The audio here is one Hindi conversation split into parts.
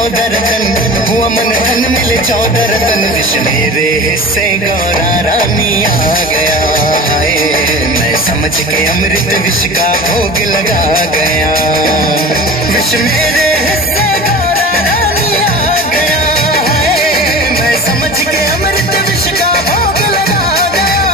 14 रतन, हुआ मन धन मिले 14 रतन, विष मेरे हिस्से गौरा रानी आ गया। हाय मैं समझ के अमृत विष का भोग लगा गया। विष मेरे हिस्से गौरा रानी आ गया। हाय मैं समझ के अमृत विष का भोग लगा गया।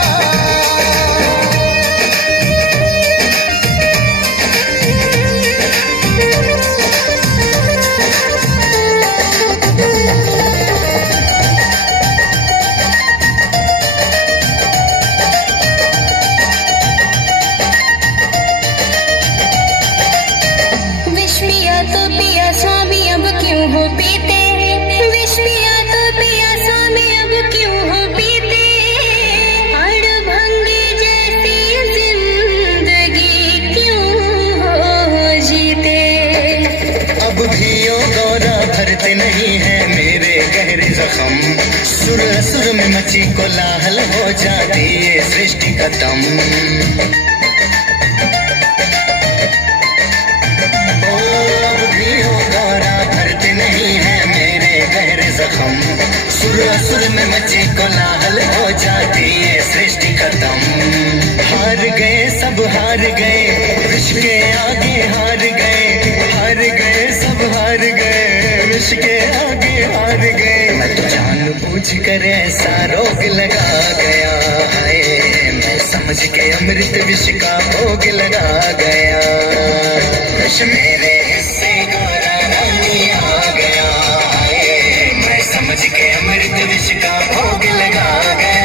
भरते नहीं है मेरे गहरे जख्म, सुर असुर में मची कोलाहल हो जाती ये सृष्टि खत्म। ओ अब भी हो गौरा भरते नहीं है मेरे गहरे जख्म, सुर असुर में मची कोलाहल हो जाती ये सृष्टि खत्म। हार गए सब हार गए, विष के आगे हार गए, हार गए सब हार गए, विष के आगे हार गए। मैं तो जानबूझ कर ऐसा रोग लगा गया। हाय मैं समझ के अमृत विष का भोग लगा गया। विष मेरे हिस्से गौरा रानी आ गया। हाय मैं समझ के अमृत विष का भोग लगा गया।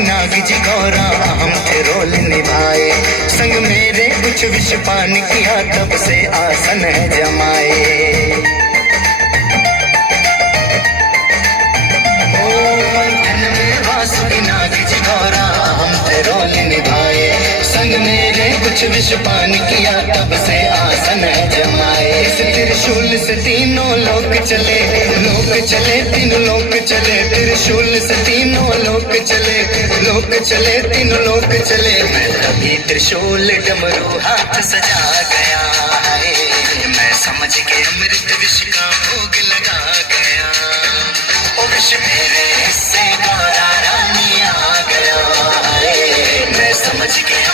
नाग जी गौरा हम थे रोल निभाए, संग मेरे कुछ विष पान किया तब से आसन है जमाए। ओ मंथन में वासुकी नाग जी गौरा हम थे रोल निभाए, संग मेरे कुछ विष पान किया तब से आसन है जमाए। इस त्रिशूल से तीनों लोक चले, लोक चले तीनों लोक चले, त्रिशूल से तीनों लोक चले, लोक चले तीनों लोक चले। मैं तभी त्रिशूल डमरू हाथ सजा गया। मैं समझ के अमृत विष का भोग लगा गया। ओ विष मेरे हिस्से गौरा रानी आ गया। मैं समझ के